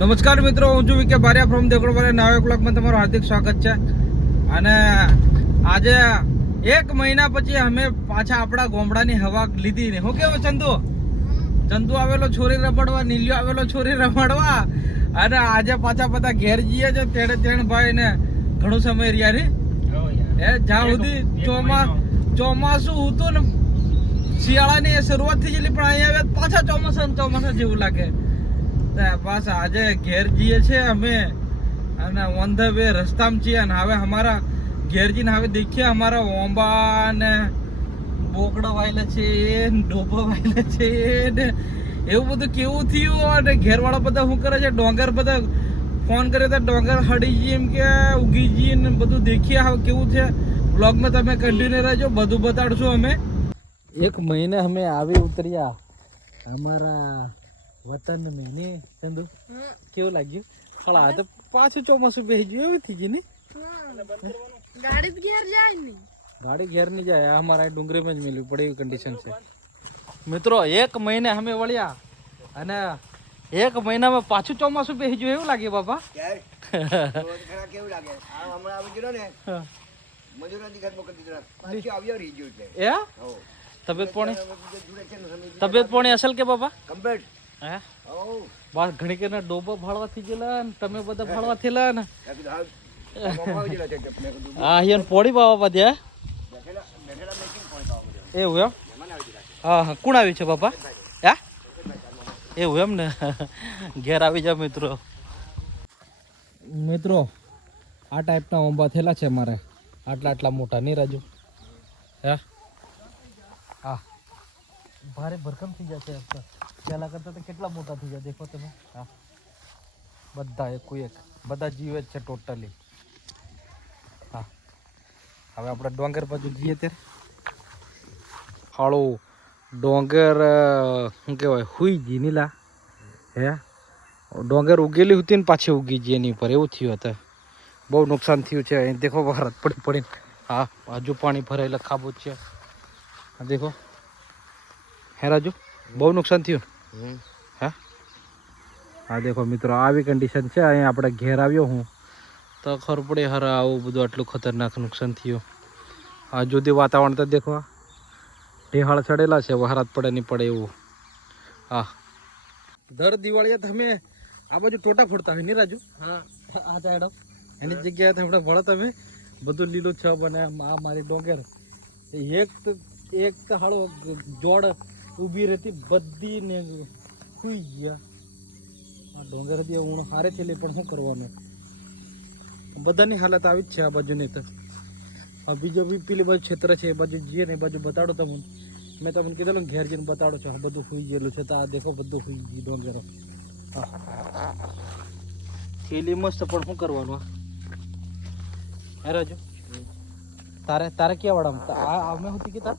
નમસ્કાર મિત્રો, હું છું વિકે બારિયા ફ્રોમ દેગડવાળા નવા બ્લોગમાં તમારું હાર્દિક સ્વાગત છે. અને આજે 1 મહિના પછી અમે પાછા આપણા ગોમડાની હવા લીધી ને. હું કેવું ચંદુ આવેલો છોરી રમાડવા, નીલિયો આવેલો છોરી રમાડવા, અને આજે પાછા બધા ઘેર જઈએ છે. તેણે ભાઈ ને ઘણો સમય રહ્યા રે જ્યાં સુધી ચોમાસું હતું ને, શિયાળાની શરૂઆત થઈ ગયેલી, પણ અહીંયા પાછા ચોમાસા જેવું લાગે. બસ આજે ઘેર જઈએ છે અમે, અને ઓન ધ વે રસ્તામાં છીએ. અને હવે અમારા ઘેર જઈને હવે દેખીએ અમારા ઓંબા ને બોકડા વાયેલા છે, ડોબા વાયેલા છે ને એવું બધું કેવું થયું. અને ઘેરવાળા બધા શું કરે છે, ડોંગર બધા ફોન કર્યો તો ડોંગર હડી જઈએ એમ કે ઉગી જઈએ ને બધું દેખીએ હવે કેવું છે. બ્લોગમાં તમે કન્ટિન્યુ રહેજો, બધું બતાડશું અમે. 1 મહિને અમે આવી ઉતર્યા અમારા વતન મેં ને. ચંદુ કેવું લાગ્યું? હળા તો પાછું ચોમાસું બેસી ગયું એવું થઈ ગયું ને. ગાડી ઘેર નહીં જાય, અમારા ડુંગરીમાં જ મેળવી પડે એવી કન્ડિશન છે. મિત્રો 1 મહિને અમે વળ્યા, અને 1 મહિનામાં પાછું ચોમાસું બેસી ગયું એવું લાગે બાપા. કેવું લાગે હમણાં આવી ગયો ને મજૂરોથી ઘર મોકલી દીધો, આવ્યો રહી ગયો છે. તબિયત પાણી અસલ કે બાપા? કમ્પ્લીટ. હે બસ ઘણી કે ડોબા ભાળવા થઈ ગયેલા ને તમે બધા ભાળવા થયેલા ને. હા હિયન પોડી બાવા બધ્યા એવું એમ? હા હા, કોણ આવ્યું છે બાપા? હે એવું એમ ને. ઘેર આવી જાવ મિત્રો. આ ટાઈપના ઓંબા થયેલા છે મારે, આટલા મોટા નહીં રાજુ? હે હા, ભારે ભરકમ થઈ જશે. પહેલા કરતા તો કેટલા મોટા થઈ જાય દેખો તમે. હા બધા એક બધા જીવે જ છે ટોટલી. હા હવે આપણે ડોંગર બાજુ જઈએ ત્યારે હાળો ડોંગર શું કહેવાય હુઈ ગઈ નીલા. હે ડોંગર ઉગેલી હતી ને પાછી ઉગી ગઈ એની ઉપર, એવું થયું હતું. બહુ નુકસાન થયું છે. અહીં દેખો ભારત પડીને. હા હજુ પાણી ભરાયેલા ખાબોચ છે. હા દેખો હે રાજુ, બહુ નુકસાન થયું. હા દેખો મિત્રો, આવી કન્ડિશન છે. અહીંયા આપણે ઘેર આવ્યો હું તો ખબર પડે હરા આવું બધું આટલું ખતરનાક નુકસાન થયું. આ જુદી વાતાવરણ તો દેખો, ઢેહાળ ચડેલા છે, વહારાત પડે નહીં પડે એવું. હા દર દિવાળીએ તમે આ બાજુ ટોટા ફોડતા હોય નહીં રાજુ? હા આ સાઈડ એની જગ્યાએ આપણે વળો તમે બધું લીલું છ બને. આ મારી ડોંગર એક હાળો જોડ ઊભી રહેતી બધી ને સુઈ ગયા. આ ડોંગર હતી હું હારે થયેલી, પણ શું કરવાનું, બધાની હાલત આવી જ છે આ બાજુની. તો બીજો બી પેલી બાજુ ક્ષેત્ર છે, એ બાજુ જઈએ ને એ બાજુ બતાડો તમને. મેં તમને કીધેલું ને ઘેર જઈને બતાડો છો. આ બધું સુઈ ગયેલું છે. તો આ દેખો બધું સુઈ ગયું ડોંગરો. હા થેલી મસ્ત, પણ શું કરવાનું હે રાજુ? તારે ક્યાં વાળા આ અમે હતી કે તાર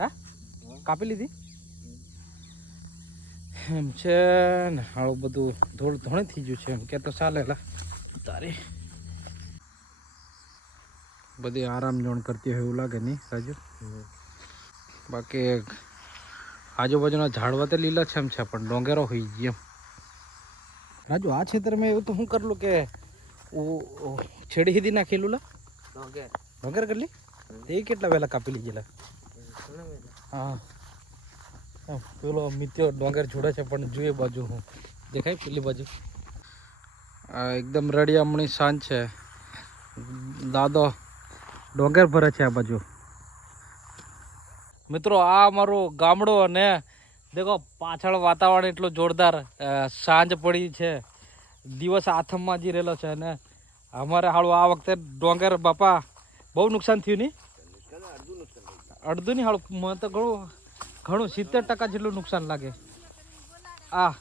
હે કાપી લીધી એમ છે ને? હાળું બધું ધોણે થઈ ગયું છે એમ કે તો ચાલેલા. તારી બધી આરામ જોણ કરતી હોય એવું લાગે નહીં રાજુ? બાકી આજુબાજુના ઝાડવા તો લીલા છે એમ છે, પણ ડોંગેરો હોઈ ગયો રાજુ. આ ક્ષેત્રમાં એવું તો શું કરલું કે છેડી સીધી નાખેલું લા ડોંગર કરલી એ કેટલા વહેલા કાપી લીધેલા? હા પેલો મિત્યો ડોંગર જોડે છે, પણ જોઈએ બાજુ હું દેખાય પેલી બાજુ. એકદમ રડિયામણી શાંત છે. દાદો ડોંગર ભરે છે આ બાજુ. મિત્રો આ અમારું ગામડું, અને દેખો પાછળ વાતાવરણ એટલું જોરદાર. સાંજ પડી છે, દિવસ આથમમાં જ રહેલો છે. અને અમારે હાળું આ વખતે ડોંગર બાપા બહુ નુકસાન થયું નહીં? અડધું નહીં હાળું, મને તો ઘણું 70% જેટલું નુકસાન લાગે. આ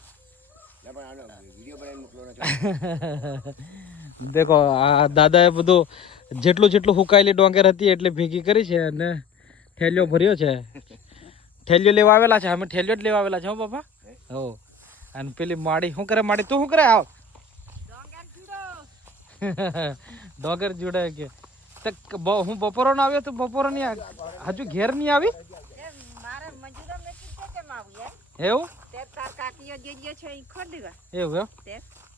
દેખો આ દાદાએ બધું જેટલું હુકાયેલી ડોંગર હતી એટલે ભેગી કરી છે, અને ઠેલિયો ભર્યો છે. ઠેલિયો લેવા આવેલા છે, અમે ઠેલિયો જ લેવા આવેલા છે હો બાપા. હો અને પેલી માડી શું કરે? માડી તું શું કરે? આવ ડોંગર જોડે કે હું બપોરો ના આવ્યો તો બપોરો નહીં હજુ ઘેર નહીં આવી. એવું તે તાર કાકીઓ જે છે ઈ ખોડીવા એવું એમ તે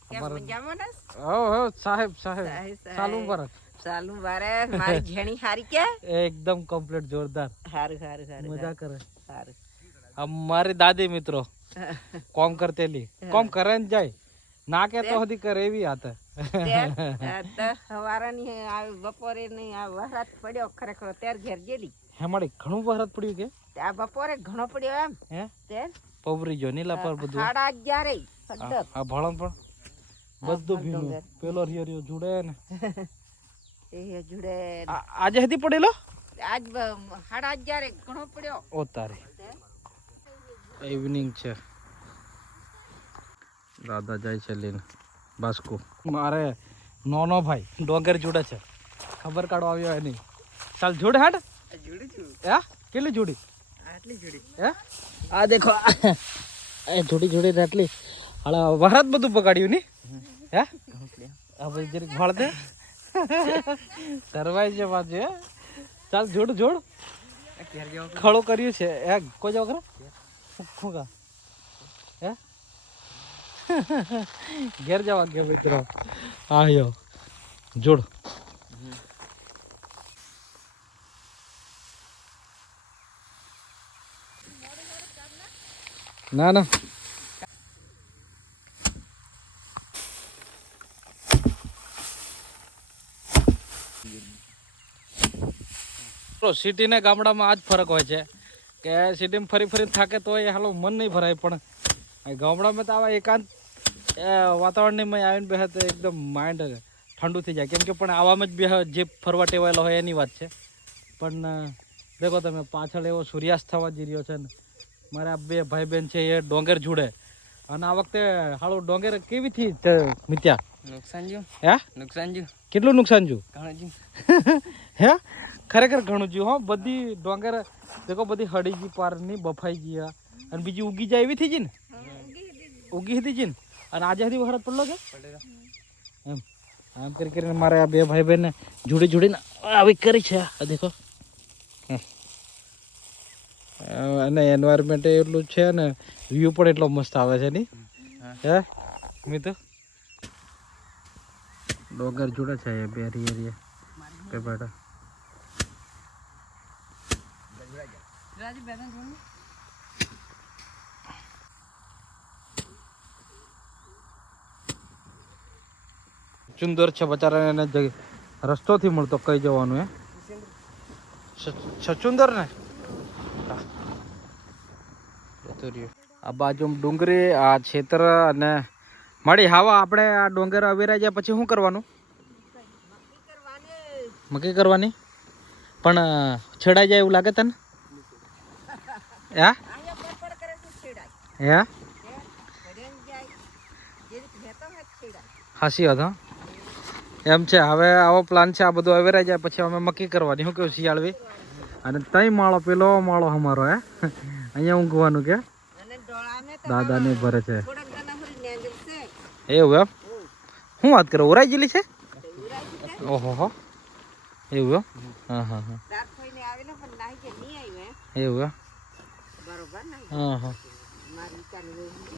કેમ મજામાં ને હો સાહેબ સાહેબ ચાલુ પર ચાલુ બારે મારી ઘેણી હારી કે એકદમ કમ્પ્લીટ જોરદાર હારું હારું હારું મજા કરે હારું અમારી દાદી મિત્રો કોમ કરતેલી કોમ કરે ને જાય ના કે તો હદી કરે એવી આતે તે હવારાની બપોરે ની આ વરસાદ પડ્યો ખરેખર ત્યાર ઘેર ગયેલી હે મારી ઘણું વરસાદ પડ્યું કે આ બપોરે ઘણો પડ્યો એમ હે તે પવરી જો નીલા પર બધું 11:30 સડક આ ભળમ પણ બધું ભીનું પેલો રિયો જુડે ને એ જુડે આજે હતી પડેલો આજ 11:30 ઘણો પડ્યો ઓ તારે ઇવનિંગ છે દાદા જાય છે લઈને બાસ્કુ મારે નોનો ભાઈ ડોંગર જુડે છે ખબર કાઢો આવ્યો એ નહીં ચાલ જોડે હાટ જુડી છું હે કેટલી જોડી આટલી જુડી હે આ દેખો એ જોડી જોડી આટલી હાલા ભારત બધું પકડ્યું ની હે આ ભાઈ જરીક ભાળ દે સરવાઈ છે પાછું હે ચાલ જોડ જોડ ખળો કર્યું છે હે કોઈ જાવ ખરા શું કા હે ઘેર જવા ગયા મિત્રો આયો જોડ ના ના સિટી ને ગામડામાં આ જ ફરક હોય છે કે સિટીમાં ફરી ફરી થાકે તો એ હાલો મન નહીં ભરાય પણ ગામડામાં તો આવા એકાંત વાતાવરણમાં આવીને બેહે તો એકદમ માઇન્ડ ઠંડુ થઈ જાય કેમ કે પણ આવામાં જ બે જે ફરવા ટેવાયેલો હોય એની વાત છે પણ દેખો તમે પાછળ એવો સૂર્યાસ્ત થવા જઈ રહ્યો છે ને મારા બે ભાઈ બહેન છે એ ડોંગર જોડે અને આ વખતે હાલો ડોંગર કેવી થી મિત્યા નુકસાન જો હે નુકસાન જો કેટલું નુકસાન જો ઘણું જો હે ખરેખર ઘણું જ્યું હો બધી ડોંગર દેખો બધી હળી ગઈ પારની બફાઈ ગયા અને બીજી ઉગી જાય એવી થઈ ગઈ ને ઉગી હતી જ ને અને આજે હતી વરસાદ પડલો કે એમ આમ કરી કરીને મારે આ બે ભાઈ બહેન જોડી જોડીને આવી કરી છે આ દેખો અને એન્વાયરમેન્ટ એટલું છે ને વ્યૂ પણ એટલો મસ્ત આવે છે ની હે મિત્ર ડોંગર જોડે છે એ બે રીએ કે બેટા રાજુ બેઠા છો ચુંદર છે બચારા એને રસ્તો થી મળતો કઈ જવાનું હે સચુંદર ને આ બાજુ ડુંગરી આ છેતર અને મળી હાવા આપણે આ ડોંગર અવેરા જાય પછી શું કરવાનું મકી કરવાની પણ છેડાઈ જાય એવું લાગે તને હે હે હાસી વાત હા એમ છે હવે આવો પ્લાન છે આ બધું અવેરાઈ જાય પછી અમે મકી કરવાની શું કેવું શિયાળવી અને તઈ માળો પેલો માળો અમારો હે અહીંયા ઊંઘવાનું કે દાદા ને ભરે છે એવું એમ શું વાત કરો ઉરાઈ ગયેલી છે ઓહો હો એવું એમ હા હા હા એવું એમ હા હા